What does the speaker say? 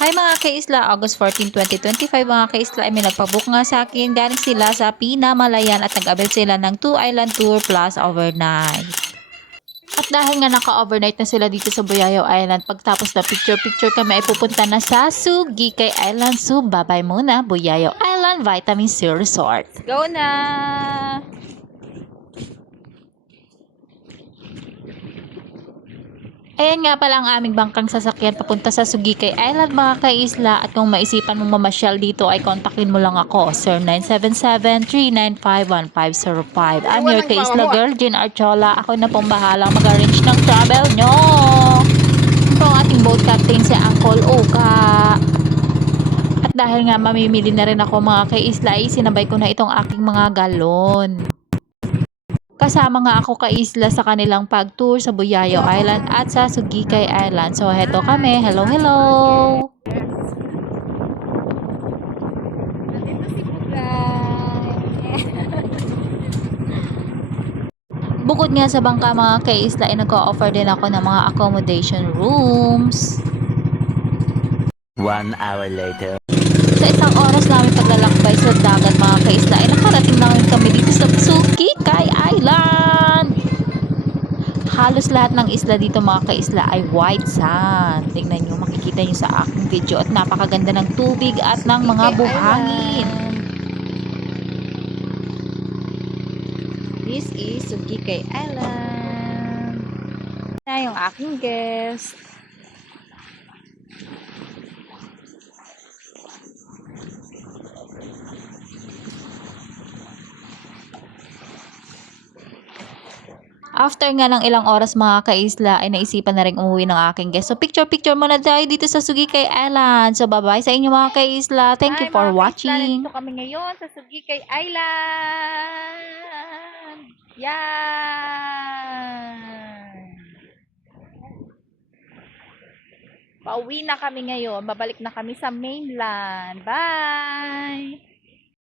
Hi mga kaisla, August 14, 2025 mga kaisla ay may nagpabook nga sa akin. Galing sila sa Pinamalayan at nag-avail sila ng 2 island tour plus overnight. At dahil nga naka-overnight na sila dito sa Buyayaw Island, pagtapos na picture-picture kami ay pupunta na sa Sugikay Island. So, bye-bye muna, Buyayaw Island Vitamin C Resort. Go na! Ayan nga pala ang aming bangkang sasakyan papunta sa Sugikay Island mga kaisla, at kung maisipan mong mamasyal dito ay kontakin mo lang ako, Sir 977-395-1505. I'm your kaisla girl, Jean Archola. Ako na pong bahala mag-arrange ng travel nyo. Ito ang ating boat captain si Uncle Oka. At dahil nga mamimili na rin ako mga kaisla, ay sinabay ko na itong aking mga galon. Kasama nga ako ka-isla sa kanilang pag-tour sa Buyayaw Island at sa Sugikay Island. So, heto kami. Hello, hello! Nandito si Bugay. Bukod nga sa bangka mga ka-isla, ay nag-o-offer din ako ng mga accommodation rooms. 1 hour later. Sa isang oras namin paglalakbay sa dagat mga ka-isla, ay nakarating namin kami dito sa Sugikay Island! Halos lahat ng isla dito mga kaisla ay white sand. Tingnan nyo, makikita nyo sa aking video, at napakaganda ng tubig at ng mga buhangin. This is Sugikay Island. Na yung aking guest. After nga ng ilang oras mga kaisla, ay naisipan na rin umuwi ng aking guest. So picture muna tayo dito sa Sugikay Island. So bye-bye sa inyo mga kaisla. Thank you for watching. Nandito kami ngayon sa Sugikay Island. Yan. Pauwi na kami ngayon. Babalik na kami sa mainland. Bye!